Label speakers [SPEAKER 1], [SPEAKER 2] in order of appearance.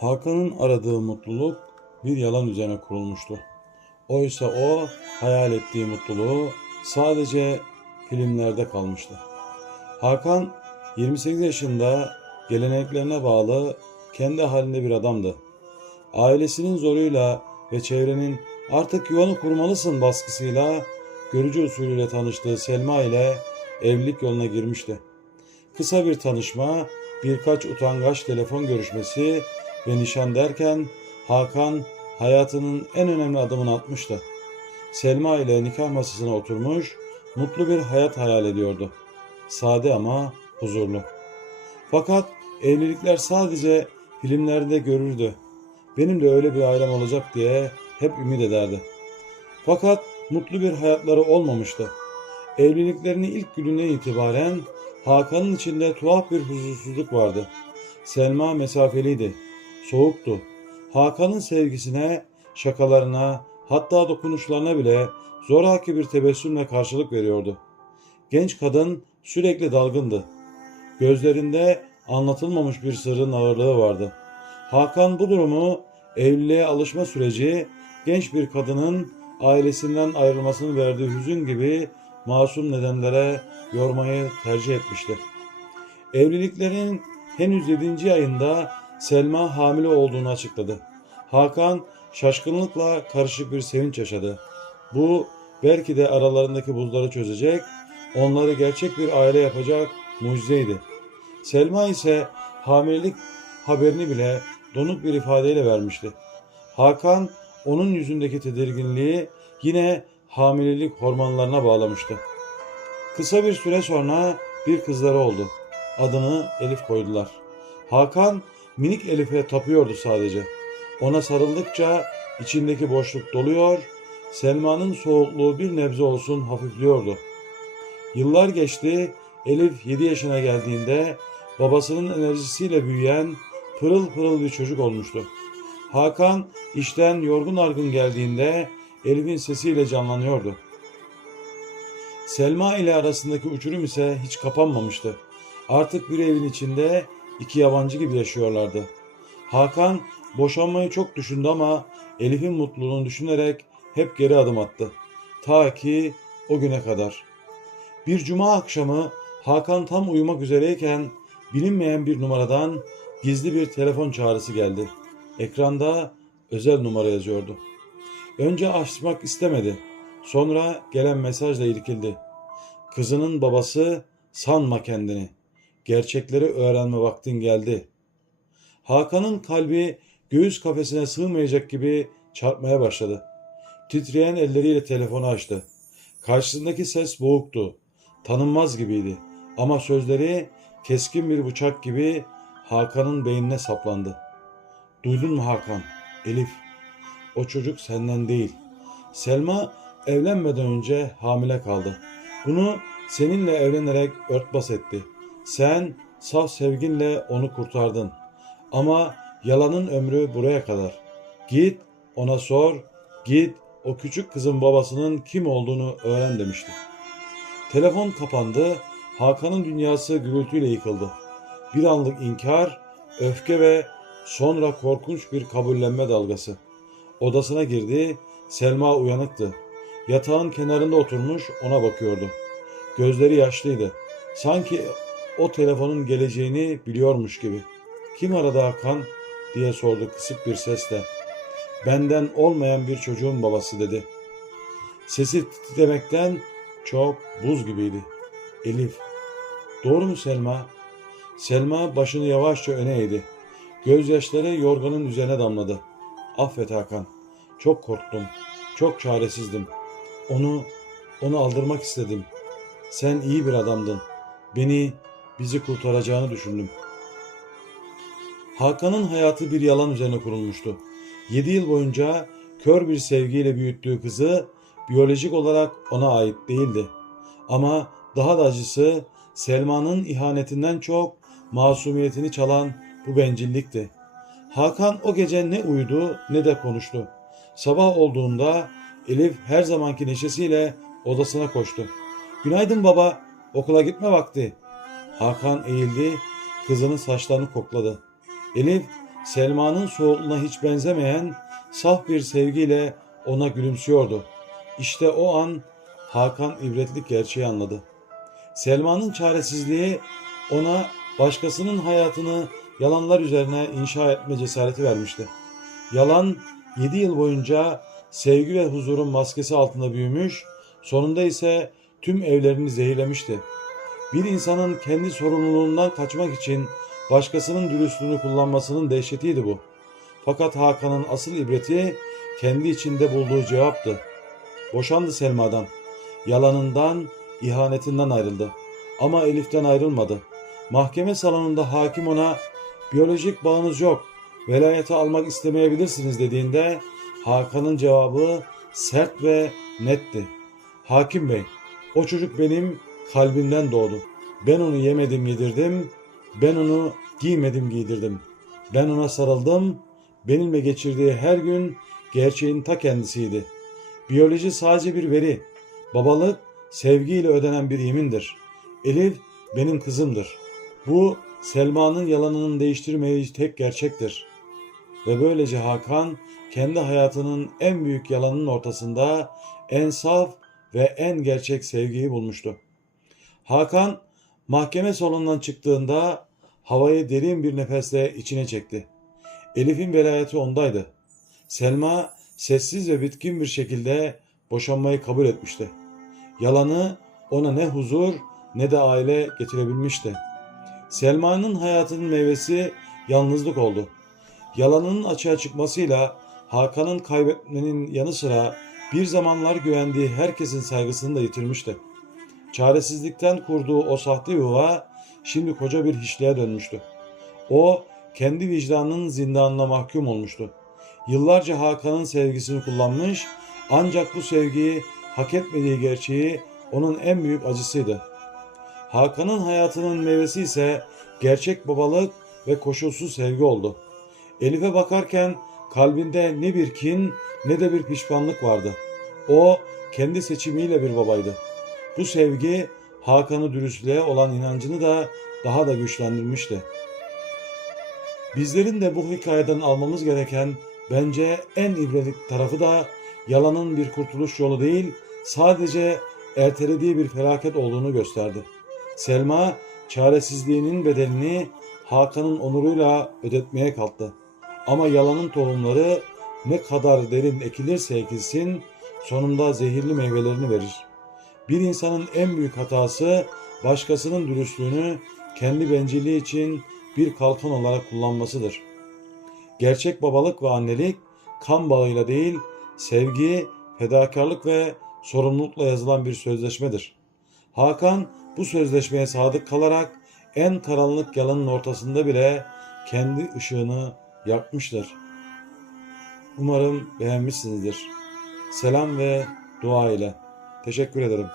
[SPEAKER 1] Hakan'ın aradığı mutluluk bir yalan üzerine kurulmuştu. Oysa o hayal ettiği mutluluğu sadece filmlerde kalmıştı. Hakan 28 yaşında geleneklerine bağlı kendi halinde bir adamdı. Ailesinin zoruyla ve çevrenin artık yuvanı kurmalısın baskısıyla görücü usulüyle tanıştığı Selma ile evlilik yoluna girmişti. Kısa bir tanışma, birkaç utangaç telefon görüşmesi ve nişan derken Hakan hayatının en önemli adımını atmıştı. Selma ile nikah masasına oturmuş, mutlu bir hayat hayal ediyordu. Sade ama huzurlu. Fakat evlilikler sadece filmlerde görürdü. Benim de öyle bir ailem olacak diye hep ümit ederdi. Fakat mutlu bir hayatları olmamıştı. Evliliklerinin ilk gününden itibaren Hakan'ın içinde tuhaf bir huzursuzluk vardı. Selma mesafeliydi, soğuktu. Hakan'ın sevgisine, şakalarına, hatta dokunuşlarına bile zoraki bir tebessümle karşılık veriyordu. Genç kadın sürekli dalgındı. Gözlerinde anlatılmamış bir sırrın ağırlığı vardı. Hakan bu durumu evliliğe alışma süreci genç bir kadının ailesinden ayrılmasını verdiği hüzün gibi masum nedenlere yormayı tercih etmişti. Evliliklerin henüz 7. ayında Selma hamile olduğunu açıkladı. Hakan şaşkınlıkla karışık bir sevinç yaşadı. Bu belki de aralarındaki buzları çözecek, onları gerçek bir aile yapacak mucizeydi. Selma ise hamilelik haberini bile donuk bir ifadeyle vermişti. Hakan onun yüzündeki tedirginliği yine hamilelik hormonlarına bağlamıştı. Kısa bir süre sonra bir kızları oldu. Adını Elif koydular. Hakan minik Elif'e tapıyordu sadece. Ona sarıldıkça içindeki boşluk doluyor, Selma'nın soğukluğu bir nebze olsun hafifliyordu. Yıllar geçti, Elif 7 yaşına geldiğinde babasının enerjisiyle büyüyen pırıl pırıl bir çocuk olmuştu. Hakan işten yorgun argın geldiğinde Elif'in sesiyle canlanıyordu. Selma ile arasındaki uçurum ise hiç kapanmamıştı. Artık bir evin içinde iki yabancı gibi yaşıyorlardı. Hakan boşanmayı çok düşündü ama Elif'in mutluluğunu düşünerek hep geri adım attı. Ta ki o güne kadar. Bir cuma akşamı Hakan tam uyumak üzereyken bilinmeyen bir numaradan gizli bir telefon çağrısı geldi. Ekranda özel numara yazıyordu. Önce açmak istemedi. Sonra gelen mesajla irkildi. Kızının babası sanma kendini. Gerçekleri öğrenme vaktin geldi. Hakan'ın kalbi göğüs kafesine sığmayacak gibi çarpmaya başladı. Titreyen elleriyle telefonu açtı. Karşısındaki ses boğuktu. Tanınmaz gibiydi. Ama sözleri keskin bir bıçak gibi Hakan'ın beynine saplandı. Duydun mu Hakan? Elif. O çocuk senden değil. Selma evlenmeden önce hamile kaldı. Bunu seninle evlenerek örtbas etti. Sen saf sevginle onu kurtardın. Ama yalanın ömrü buraya kadar. Git ona sor, git o küçük kızın babasının kim olduğunu öğren demişti. Telefon kapandı, Hakan'ın dünyası gürültüyle yıkıldı. Bir anlık inkar, öfke ve sonra korkunç bir kabullenme dalgası. Odasına girdi, Selma uyanıktı. Yatağın kenarında oturmuş ona bakıyordu. Gözleri yaşlıydı. Sanki o telefonun geleceğini biliyormuş gibi. Kim aradı Hakan diye sordu kısık bir sesle. Benden olmayan bir çocuğun babası dedi. Sesi titremekten çok buz gibiydi. Elif. Doğru mu Selma? Selma başını yavaşça öne eğdi. Gözyaşları yorganın üzerine damladı. Affet Hakan. Çok korktum. Çok çaresizdim. Onu, onu aldırmak istedim. Sen iyi bir adamdın. Beni, bizi kurtaracağını düşündüm. Hakan'ın hayatı bir yalan üzerine kurulmuştu. Yedi yıl boyunca kör bir sevgiyle büyüttüğü kızı biyolojik olarak ona ait değildi. Ama daha da acısı Selma'nın ihanetinden çok masumiyetini çalan bu bencillikti. Hakan o gece ne uyudu ne de konuştu. Sabah olduğunda Elif her zamanki neşesiyle odasına koştu. Günaydın baba, okula gitme vakti. Hakan eğildi, kızının saçlarını kokladı. Elif Selma'nın soğukluğuna hiç benzemeyen saf bir sevgiyle ona gülümsüyordu. İşte o an Hakan ibretlik gerçeği anladı. Selma'nın çaresizliği ona başkasının hayatını yalanlar üzerine inşa etme cesareti vermişti. Yalan 7 yıl boyunca sevgi ve huzurun maskesi altında büyümüş, sonunda ise tüm evlerini zehirlemişti. Bir insanın kendi sorumluluğundan kaçmak için başkasının dürüstlüğünü kullanmasının dehşetiydi bu. Fakat Hakan'ın asıl ibreti kendi içinde bulduğu cevaptı. Boşandı Selma'dan. Yalanından, ihanetinden ayrıldı. Ama Elif'ten ayrılmadı. Mahkeme salonunda hakim ona biyolojik bağınız yok, velayeti almak istemeyebilirsiniz dediğinde Hakan'ın cevabı sert ve netti. Hakim bey, o çocuk benim kalbimden doğdu. Ben onu yemedim yedirdim, ben onu giymedim giydirdim. Ben ona sarıldım, benimle geçirdiği her gün gerçeğin ta kendisiydi. Biyoloji sadece bir veri, babalık sevgiyle ödenen bir yemindir. Elif benim kızımdır. Bu Selma'nın yalanının değiştirmeyici tek gerçektir. Ve böylece Hakan kendi hayatının en büyük yalanının ortasında en saf ve en gerçek sevgiyi bulmuştu. Hakan mahkeme salonundan çıktığında havayı derin bir nefesle içine çekti. Elif'in velayeti ondaydı. Selma sessiz ve bitkin bir şekilde boşanmayı kabul etmişti. Yalanı ona ne huzur ne de aile getirebilmişti. Selma'nın hayatının meyvesi yalnızlık oldu. Yalanının açığa çıkmasıyla Hakan'ın kaybetmenin yanı sıra bir zamanlar güvendiği herkesin saygısını da yitirmişti. Çaresizlikten kurduğu o sahte yuva şimdi koca bir hiçliğe dönmüştü. O kendi vicdanının zindanına mahkum olmuştu. Yıllarca Hakan'ın sevgisini kullanmış ancak bu sevgiyi hak etmediği gerçeği onun en büyük acısıydı. Hakan'ın hayatının meyvesi ise gerçek babalık ve koşulsuz sevgi oldu. Elif'e bakarken kalbinde ne bir kin ne de bir pişmanlık vardı. O kendi seçimiyle bir babaydı. Bu sevgi Hakan'ı dürüstlüğe olan inancını da daha da güçlendirmişti. Bizlerin de bu hikayeden almamız gereken bence en ibretlik tarafı da yalanın bir kurtuluş yolu değil, sadece ertelediği bir felaket olduğunu gösterdi. Selma çaresizliğinin bedelini Hakan'ın onuruyla ödetmeye kalktı. Ama yalanın tohumları ne kadar derin ekilirse ekilsin sonunda zehirli meyvelerini verir. Bir insanın en büyük hatası başkasının dürüstlüğünü kendi bencilliği için bir kalkan olarak kullanmasıdır. Gerçek babalık ve annelik kan bağıyla değil, sevgi, fedakarlık ve sorumlulukla yazılan bir sözleşmedir. Hakan bu sözleşmeye sadık kalarak en karanlık yalanın ortasında bile kendi ışığını yakmıştır. Umarım beğenmişsinizdir. Selam ve dua ile. Teşekkür ederim.